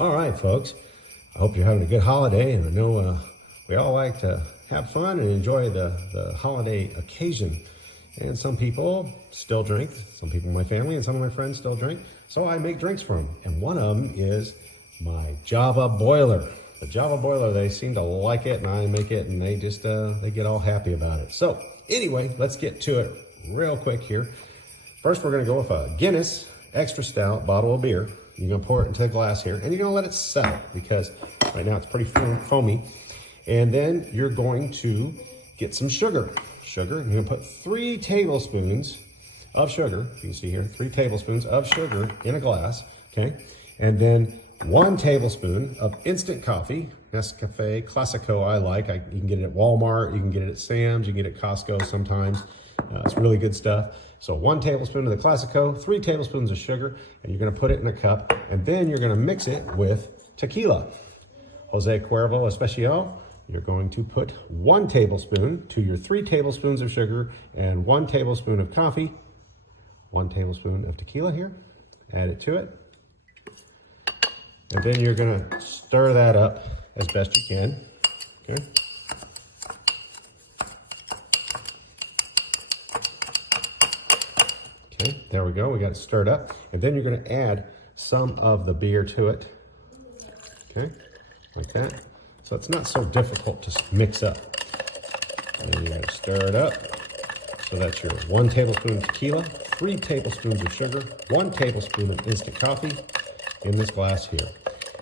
All right, folks. I hope you're having a good holiday, and I know we all like to have fun and enjoy the holiday occasion. And some people still drink. Some people in my family and some of my friends still drink. So I make drinks for them. And one of them is my Java Boiler. The Java Boiler, they seem to like it, and I make it, and they just they get all happy about it. So anyway, let's get to it real quick here. First, we're going to go with a Guinness Extra Stout bottle of beer. You're going to pour it into a glass here, and you're going to let it settle because right now it's pretty foamy. And then you're going to get some sugar. You're going to put 3 tablespoons of sugar. You can see here, 3 tablespoons of sugar in a glass, okay? And then 1 tablespoon of instant coffee, Nescafe Classico I like. You can get it at Walmart, you can get it at Sam's, you can get it at Costco sometimes. It's really good stuff. So 1 tablespoon of the Classico, 3 tablespoons of sugar, and you're gonna put it in a cup, and then you're gonna mix it with tequila. Jose Cuervo Especial, you're going to put 1 tablespoon to your 3 tablespoons of sugar and 1 tablespoon of coffee, 1 tablespoon of tequila here, add it to it. And then you're gonna stir that up as best you can, okay? Okay, there we go, we got it stirred up. And then you're gonna add some of the beer to it, okay, like that. So it's not so difficult to mix up. And then you're gonna stir it up. So that's your 1 tablespoon of tequila, 3 tablespoons of sugar, 1 tablespoon of instant coffee in this glass here.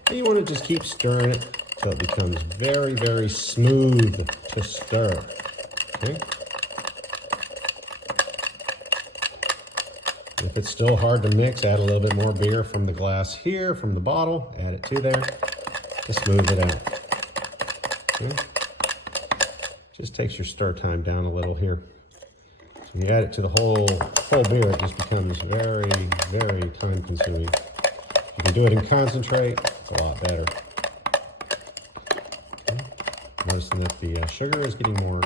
And you wanna just keep stirring it till it becomes very, very smooth to stir, okay? If it's still hard to mix, add a little bit more beer from the glass here, from the bottle, add it to there to smooth it out. Okay. Just takes your stir time down a little here. So when you add it to the whole beer, it just becomes very, very time consuming. You can do it in concentrate, it's a lot better. Okay. Noticing that the sugar is getting more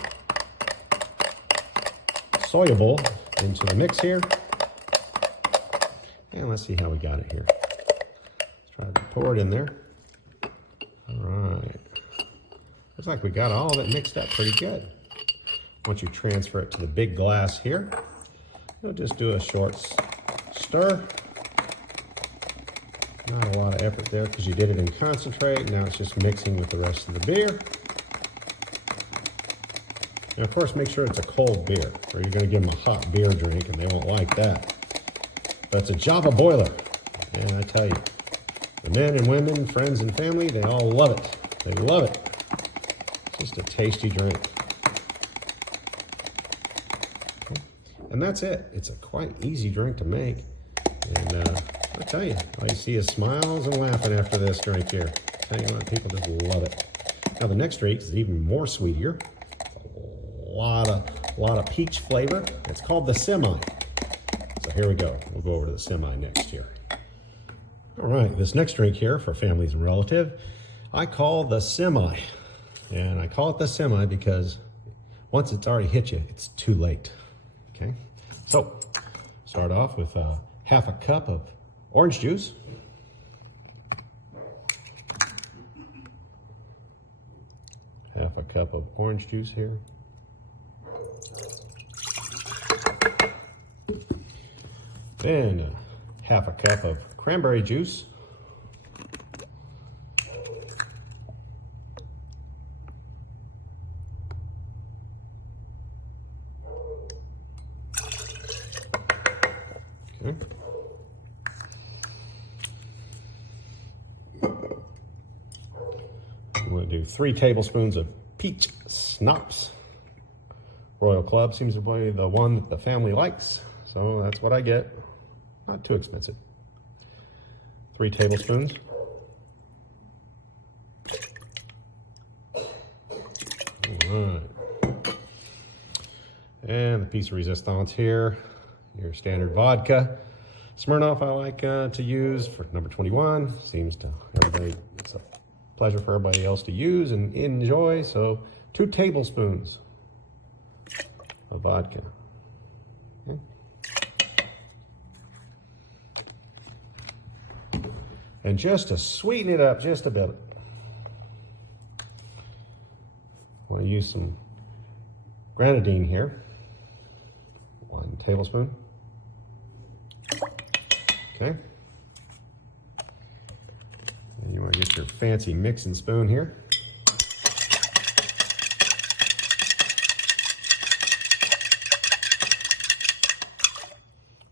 soluble into the mix here. And let's see how we got it here. Let's try to pour it in there. All right. Looks like we got all of it mixed up pretty good. Once you transfer it to the big glass here, you'll just do a short stir. Not a lot of effort there because you did it in concentrate. Now it's just mixing with the rest of the beer. And of course, make sure it's a cold beer, or you're going to give them a hot beer drink and they won't like that. But it's a Java Boiler, and I tell you, the men and women, friends and family, they all love it. They love it. It's just a tasty drink. Okay. And that's it. It's a quite easy drink to make. And I tell you, all you see is smiles and laughing after this drink here. I tell you what, people just love it. Now the next drink is even more sweeter. A lot of peach flavor. It's called the Semi. So here we go. We'll go over to the Semi next here. All right, this next drink here for families and relatives, I call the Semi. And I call it the Semi because once it's already hit you, it's too late. Okay, so start off with half a cup of orange juice. Half a cup of orange juice here. Then half a cup of cranberry juice. Okay. I'm going to do 3 tablespoons of peach schnapps. Royal Club seems to be the one that the family likes, so that's what I get. Not too expensive. 3 tablespoons. All right. And the piece of resistance here, your standard vodka. Smirnoff I like to use for number 21. Seems to everybody, it's a pleasure for everybody else to use and enjoy. So 2 tablespoons of vodka. Okay. And just to sweeten it up just a bit, I'm going to use some grenadine here. 1 tablespoon. Okay. And you want to get your fancy mixing spoon here.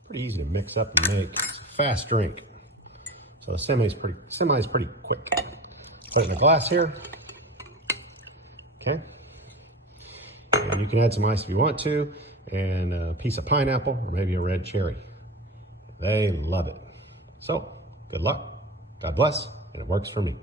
Pretty easy to mix up and make. It's a fast drink. So the semi's pretty quick. Put it in a glass here. Okay. And you can add some ice if you want to, and a piece of pineapple or maybe a red cherry. They love it. So, good luck, God bless, and it works for me.